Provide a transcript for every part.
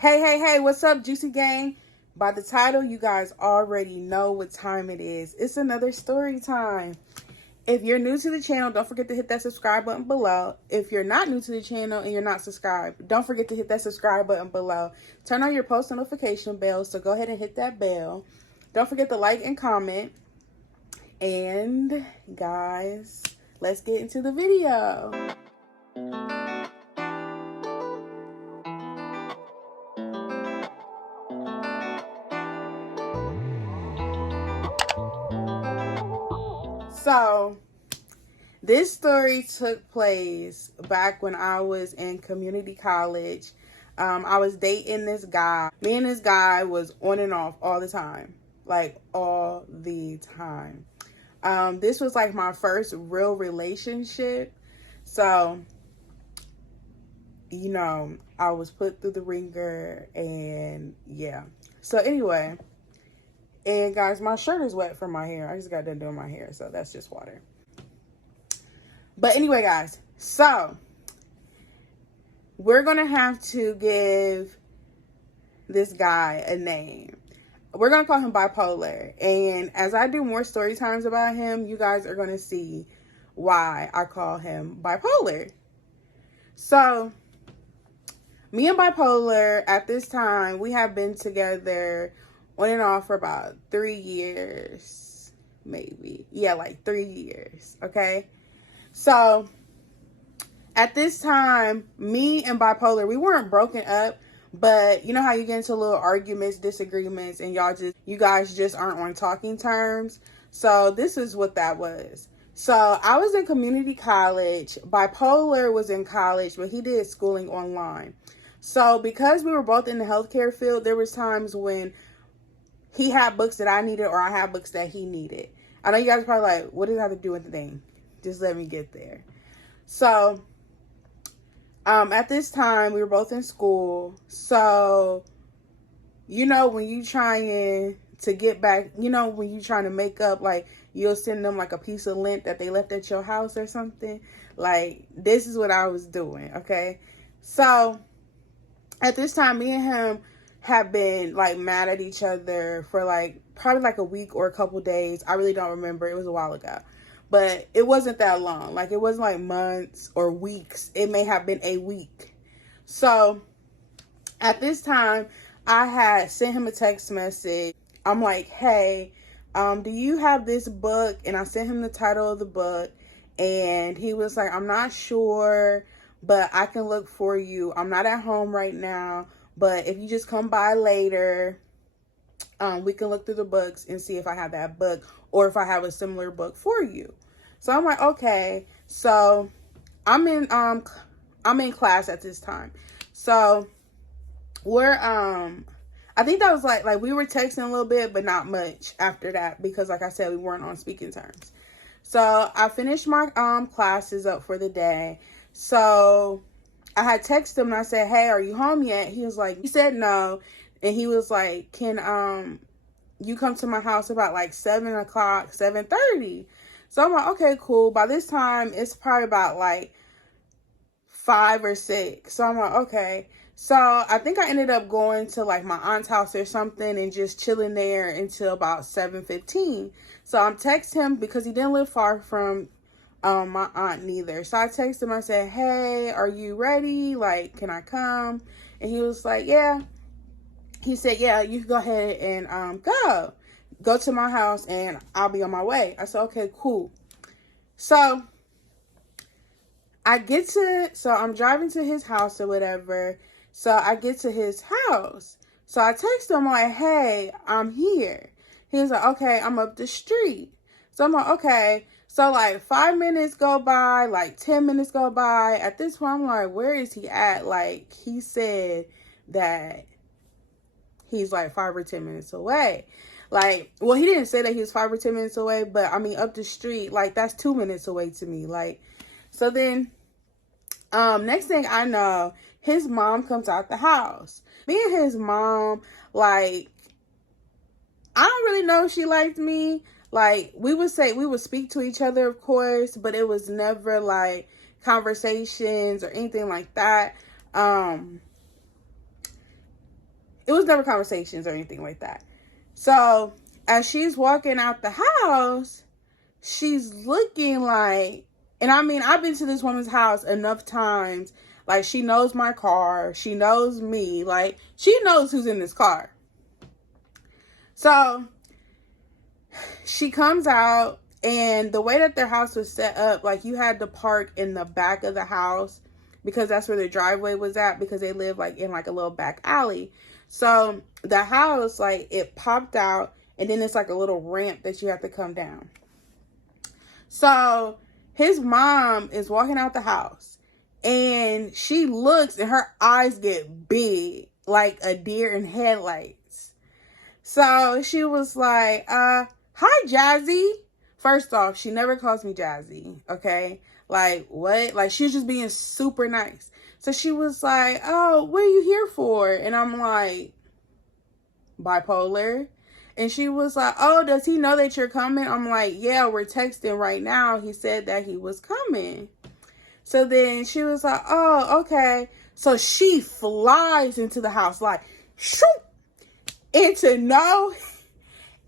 Hey, what's up, Juicy Gang? By the title, you guys already know what time it is. It's another story time. If you're new to the channel, don't forget to hit that subscribe button below. If you're not new to the channel and you're not subscribed, don't forget to hit that subscribe button below. Turn on your post notification bell, so go ahead and hit that bell. Don't forget to like and comment. And guys, let's get into the video. So, this story took place back when I was in community college. I was dating this guy. Me and this guy was on and off all the time. Like, all the time. This was like my first real relationship. So, you know, I was put through the ringer and yeah. So anyway, and guys, my shirt is wet from my hair. I just got done doing my hair, so that's just water. But anyway, guys, so we're going to have to give this guy a name. We're going to call him Bipolar. And as I do more story times about him, you guys are going to see why I call him Bipolar. So, me and Bipolar, at this time, we have been together on and off for about 3 years, maybe. Yeah, like 3 years, okay? So, at this time, me and Bipolar, we weren't broken up, but you know how you get into little arguments, disagreements, and you guys just aren't on talking terms? So, this is what that was. So, I was in community college. Bipolar was in college, but he did schooling online. So, because we were both in the healthcare field, there was times when he had books that I needed or I had books that he needed. I know you guys are probably like, what does that have to do with the thing? Just let me get there. So, at this time, we were both in school. So, you know, when you trying to get back, you know, when you trying to make up, like, you'll send them, like, a piece of lint that they left at your house or something. Like, this is what I was doing, okay? So, at this time, me and him have been, like, mad at each other for, like, probably, like, a week or a couple days. I really don't remember. It was a while ago. But it wasn't that long. Like, it wasn't like months or weeks. It may have been a week. So, at this time, I had sent him a text message. I'm like, hey, do you have this book? And I sent him the title of the book. And he was like, I'm not sure, but I can look for you. I'm not at home right now. But if you just come by later, we can look through the books and see if I have that book or if I have a similar book for you. So I'm like, okay. So I'm in class at this time. So we're I think that was like we were texting a little bit, but not much after that because like I said, we weren't on speaking terms. So I finished my classes up for the day. So I had texted him and I said, hey, are you home yet? He said no. And he was like, can you come to my house about like 7 o'clock, 7:30? So I'm like, okay, cool. By this time, it's probably about like 5 or 6. So I'm like, okay. So I think I ended up going to like my aunt's house or something and just chilling there until about 7:15. So I'm texting him because he didn't live far from my aunt neither. So I texted him. I said, hey, are you ready? Like, can I come? And he was like, yeah. He said, yeah, you can go ahead and go to my house and I'll be on my way. I said, okay, cool. So I'm driving to his house or whatever. So I get to his house. So I text him like, hey, I'm here. He was like, okay, I'm up the street. So I'm like, okay. So like 5 minutes go by, like 10 minutes go by. At this point, I'm like, where is he at? Like, he said that he's like 5 or 10 minutes away. Like, well, he didn't say that he was 5 or 10 minutes away, but I mean, up the street, like, that's 2 minutes away to me. Like, so then, next thing I know, his mom comes out the house. Me and his mom, like, I don't really know if she liked me. Like, we would speak to each other, of course, but it was never like conversations or anything like that. it was never conversations or anything like that. So as she's walking out the house, she's looking like, and I mean, I've been to this woman's house enough times. Like, she knows my car. She knows me. Like, she knows who's in this car. So she comes out, and the way that their house was set up, like, you had to park in the back of the house because that's where their driveway was at, because they live like in like a little back alley. So the house, like, it popped out, and then it's like a little ramp that you have to come down. So his mom is walking out the house, and she looks, and her eyes get big like a deer in headlights. So she was like, hi, Jazzy. First off, she never calls me Jazzy, okay? Like, what? Like, she was just being super nice. So she was like, oh, what are you here for? And I'm like, bipolar. And she was like, oh, does he know that you're coming? I'm like, yeah, we're texting right now. He said that he was coming. So then she was like, oh, okay. So she flies into the house like, shoot, and to know,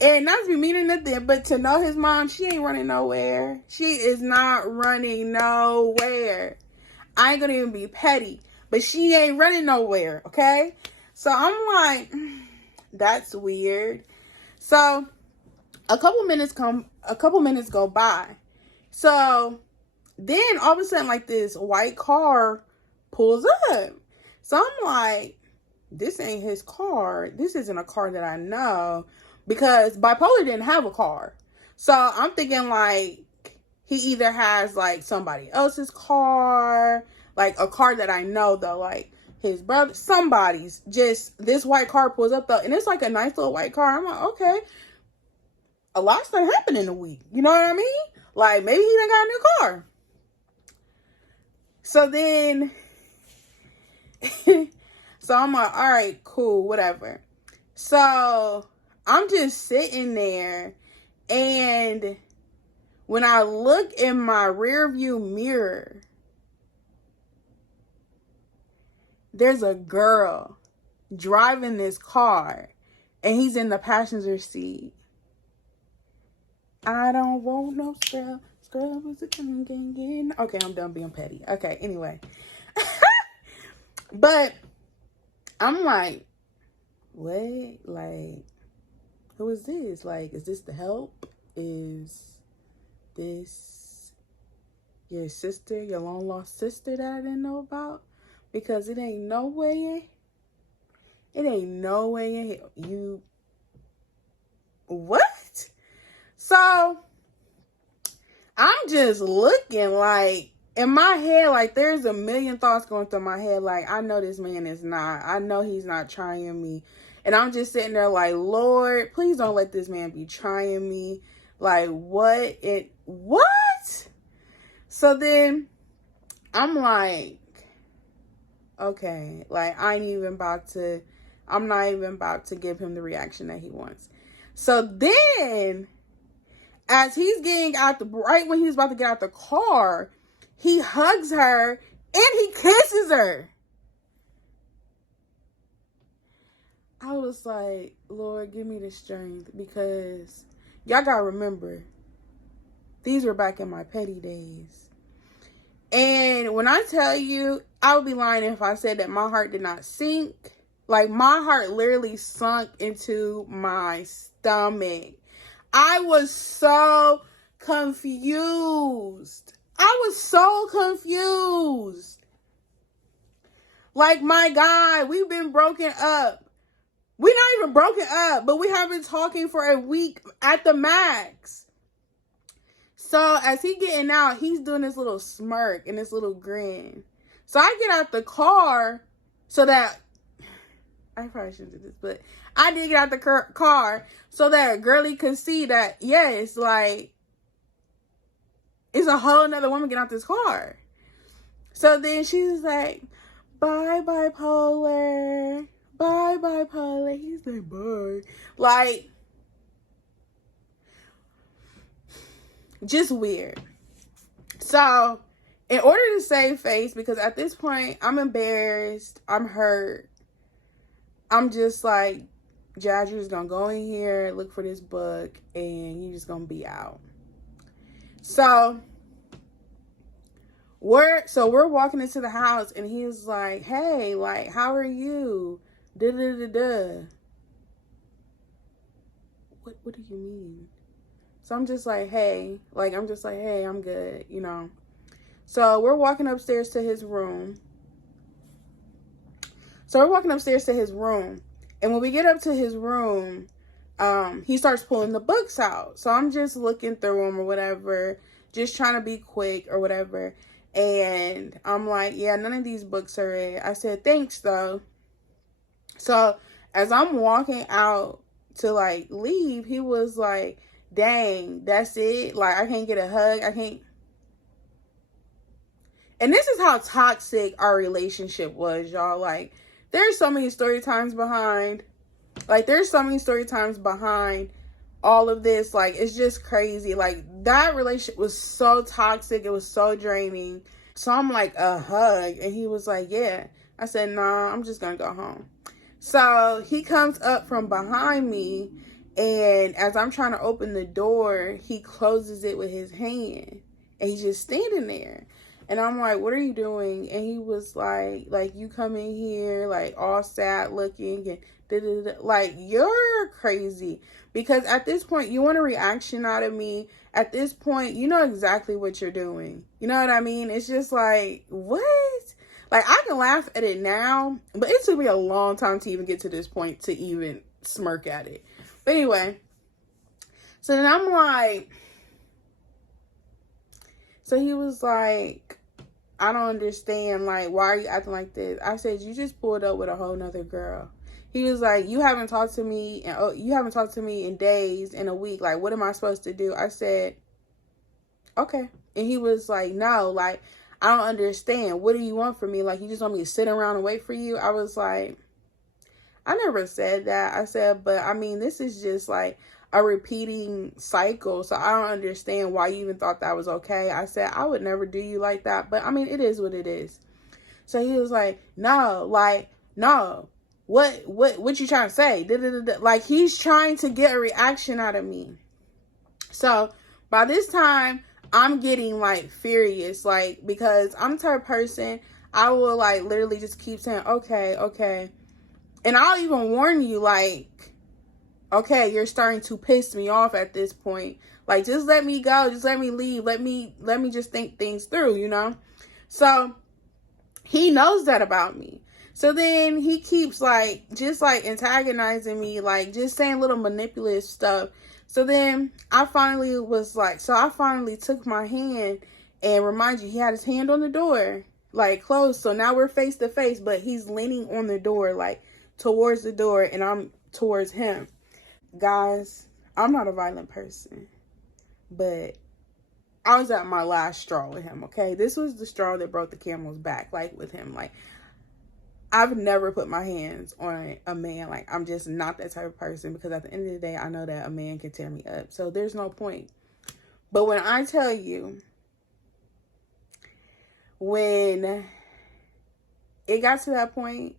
and not to be meaning nothing, but to know his mom, she ain't running nowhere. She is not running nowhere. I ain't gonna even be petty, but she ain't running nowhere, okay? So I'm like, that's weird. So a couple minutes go by. So then all of a sudden, like, this white car pulls up. So I'm like, this ain't his car. This isn't a car that I know, because Bipolar didn't have a car. So I'm thinking, like, he either has like somebody else's car, like a car that I know though, like his brother, somebody's. Just this white car pulls up though, and it's like a nice little white car. I'm like, okay, a lot's gonna happen in a week. You know what I mean? Like, maybe he done got a new car. So then, so I'm like, all right, cool, whatever. So I'm just sitting there, and when I look in my rear view mirror, there's a girl driving this car, and he's in the passenger seat. I don't want no scrub. Scrub is a gang. Okay, I'm done being petty. Okay, anyway. But I'm like, what? Like, who is this? Like, is this the help? Is this your sister, your long lost sister that I didn't know about? Because it ain't no way you, what? So I'm just looking, like, in my head, like, there's a million thoughts going through my head. Like, I know this man is not, I know he's not trying me. And I'm just sitting there like, Lord, please don't let this man be trying me. Like, what? So then I'm like, okay, like, I'm not even about to give him the reaction that he wants. So then, as he's getting out right when he's about to get out the car, he hugs her and he kisses her. I was like, Lord, give me the strength, because y'all gotta remember, these were back in my petty days. And when I tell you, I would be lying if I said that my heart did not sink. Like, my heart literally sunk into my stomach. I was so confused. Like, my God, we've been broken up. We're not even broken up, but we have been talking for a week at the max. So as he getting out, he's doing this little smirk and this little grin. So I get out the car so that, I probably shouldn't do this, but I did get out the car so that girlie could see that, yes, like, it's a whole nother woman getting out this car. So then she's like, bye, bipolar. Bye, bipolar. He's like, bye. Like, just weird. So, in order to save face, because at this point, I'm embarrassed, I'm hurt, I'm just like, Jazz, you're just gonna go in here, look for this book, and you're just gonna be out. So we're walking into the house, and he's like, hey, like, how are you? Da da da da. What do you mean? So I'm just like, hey, I'm good, you know. So we're walking upstairs to his room. And when we get up to his room, he starts pulling the books out. So I'm just looking through them or whatever, just trying to be quick or whatever. And I'm like, yeah, none of these books are it. I said, thanks though. So as I'm walking out to like leave, he was like, dang, that's it? Like, I can't get a hug. I can't. And this is how toxic our relationship was, y'all. Like, there's so many story times behind. Like, there's so many story times behind all of this. Like, it's just crazy. Like, that relationship was so toxic. It was so draining. So I'm like, a hug. And he was like, yeah. I said, nah, I'm just going to go home. So he comes up from behind me. And as I'm trying to open the door, he closes it with his hand. And he's just standing there. And I'm like, what are you doing? And he was like, you come in here, like, all sad looking and da-da-da. Like, you're crazy. Because at this point, you want a reaction out of me. At this point, you know exactly what you're doing. You know what I mean? It's just like, what? Like, I can laugh at it now, but it took me a long time to even get to this point to even smirk at it. But anyway, so then I'm like, so he was like, I don't understand, like, why are you acting like this? I said, you just pulled up with a whole nother girl. He was like, you haven't talked to me in days, in a week. Like, what am I supposed to do? I said, okay. And he was like, no, like, I don't understand. What do you want from me? Like, you just want me to sit around and wait for you? I was like, I never said that. I said, but I mean, this is just like a repeating cycle. So I don't understand why you even thought that was okay. I said, I would never do you like that. But I mean, it is what it is. So he was like, no, like, no. What you trying to say? Da-da-da-da. Like, he's trying to get a reaction out of me. So by this time, I'm getting like furious, like, because I'm the type of person, I will like literally just keep saying, okay. And I'll even warn you, like, okay, you're starting to piss me off at this point. Like, just let me go. Just let me leave. Let me just think things through, you know? So he knows that about me. So then he keeps like, just like antagonizing me, like just saying little manipulative stuff. So then I finally took my hand, and remind you, he had his hand on the door, like closed. So now we're face to face, but he's leaning on the door, like towards the door, and I'm towards him. Guys, I'm not a violent person, but I was at my last straw with him, okay? This was the straw that broke the camel's back, like, with him. Like, I've never put my hands on a man. Like, I'm just not that type of person, because at the end of the day, I know that a man can tear me up. So there's no point. But when I tell you, when it got to that point,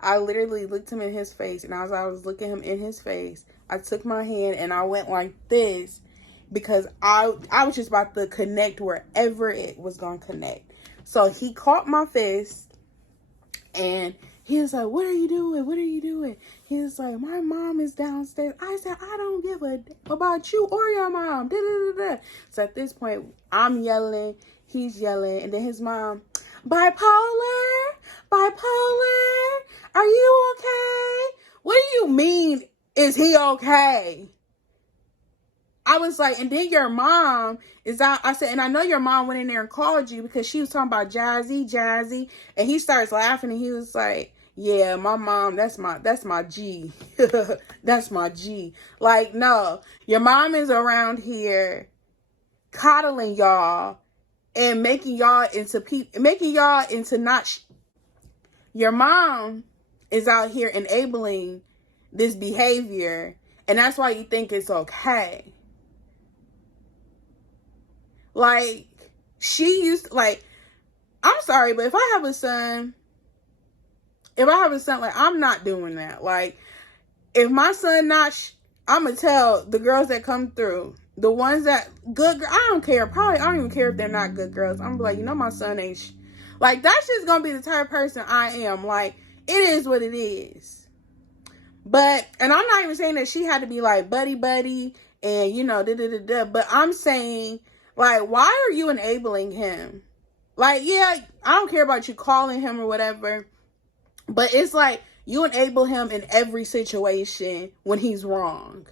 I literally looked him in his face, and as I was looking him in his face, I took my hand and I went like this, because I was just about to connect wherever it was going to connect. So he caught my fist, and he was like, what are you doing? What are you doing? He was like, my mom is downstairs. I said, I don't give a about you or your mom. Da, da, da, da. So at this point, I'm yelling, he's yelling, and then his mom, bipolar, are you okay? What do you mean, is he okay? I was like, and then your mom is out. I said, and I know your mom went in there and called you, because she was talking about Jazzy. And he starts laughing, and he was like, yeah, my mom, that's my G. That's my G. Like, no, your mom is around here coddling y'all and making y'all into not. Your mom is out here enabling this behavior, and that's why you think it's okay. Like, she used, like, I'm sorry, but if I have a son if I have a son, like, I'm not doing that. Like, if my son not, I'm going to tell the girls that come through, the ones that, good, I don't care. Probably, I don't even care if they're not good girls. I'm like, you know, my son ain't, like, that's just going to be the type of person I am. Like, it is what it is. But, and I'm not even saying that she had to be like buddy and, you know, but I'm saying, like, why are you enabling him? Like, yeah, I don't care about you calling him or whatever, but it's like you enable him in every situation when he's wrong.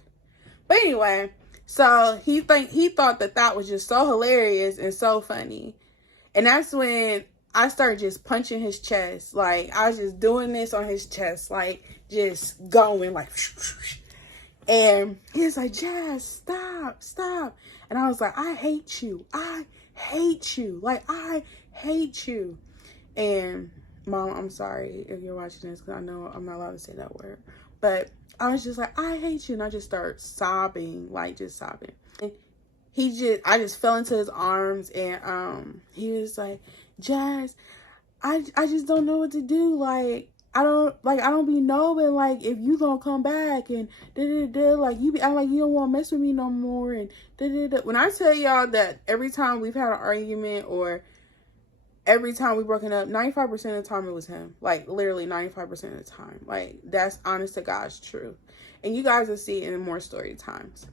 But anyway, so he thought that was just so hilarious and so funny. And that's when I started just punching his chest. Like, I was just doing this on his chest, like, just going, like, and he was like, Jazz, stop. And I was like, I hate you. Like, I hate you. And, Mom, I'm sorry if you're watching this, because I know I'm not allowed to say that word. But I was just like, I hate you. And I just started sobbing, like, just sobbing. And I just fell into his arms, and he was like, Jazz, I just don't know what to do. Like, I don't be knowing, like, if you gonna come back and like, you be acting like you don't want to mess with me no more, and When I tell y'all that every time we've had an argument or every time we broken up, 95% of the time it was him. Like, literally 95% of the time. Like, that's honest to God's truth. And you guys will see it in more story times.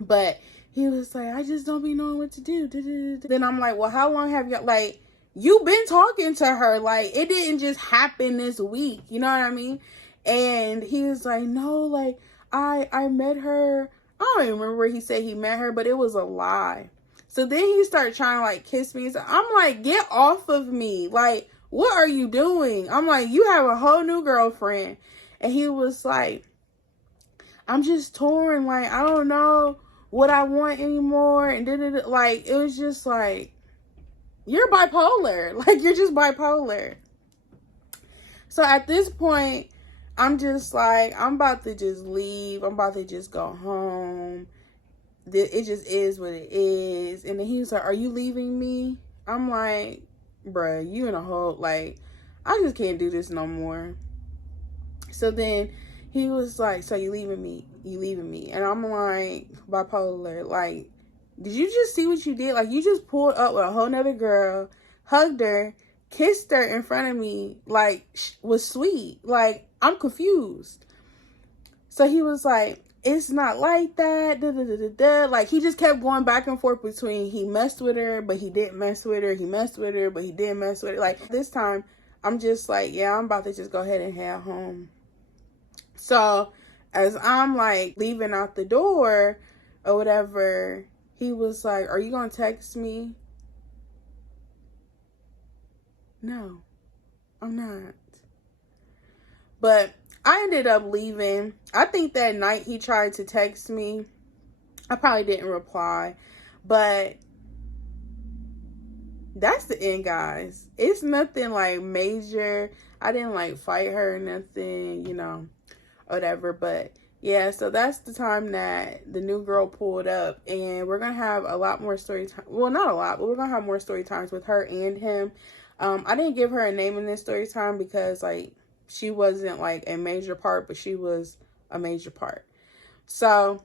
But he was like, I just don't be knowing what to do. Then I'm like, well, how long have you, like, you've been talking to her. Like, it didn't just happen this week. You know what I mean? And he was like, no, like, I met her. I don't even remember where he said he met her, but it was a lie. So then he started trying to, like, kiss me. So I'm like, get off of me. Like, what are you doing? I'm like, you have a whole new girlfriend. And he was like, I'm just torn. Like, I don't know what I want anymore. And like, it was just like, you're bipolar. Like, you're just bipolar. So at this point, I'm just like, I'm about to just leave. I'm about to just go home. It just is what it is. And then he was like, are you leaving me? I'm like, bruh, you in a hole. Like, I just can't do this no more. So then he was like, so you leaving me? You leaving me? And I'm like, bipolar. Like, did you just see what you did? Like, you just pulled up with a whole nother girl, hugged her, kissed her in front of me, like, was sweet. Like, I'm confused. So he was like, it's not like that. Like, he just kept going back and forth between he messed with her, but he didn't mess with her. He messed with her, but he didn't mess with her. Like, this time, I'm just like, yeah, I'm about to just go ahead and head home. So as I'm, like, leaving out the door or whatever, he was like, are you going to text me? No, I'm not. But I ended up leaving. I think that night he tried to text me. I probably didn't reply. But that's the end, guys. It's nothing, like, major. I didn't, like, fight her or nothing, you know, whatever. But yeah, so that's the time that the new girl pulled up. And we're going to have a lot more story time. Well, not a lot, but we're going to have more story times with her and him. I didn't give her a name in this story time because, like, she wasn't, like, a major part, but she was a major part. So,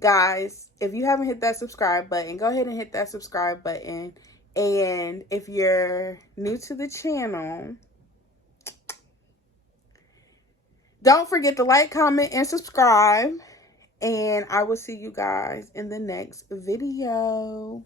guys, if you haven't hit that subscribe button, go ahead and hit that subscribe button. And if you're new to the channel, don't forget to like, comment, and subscribe. And I will see you guys in the next video.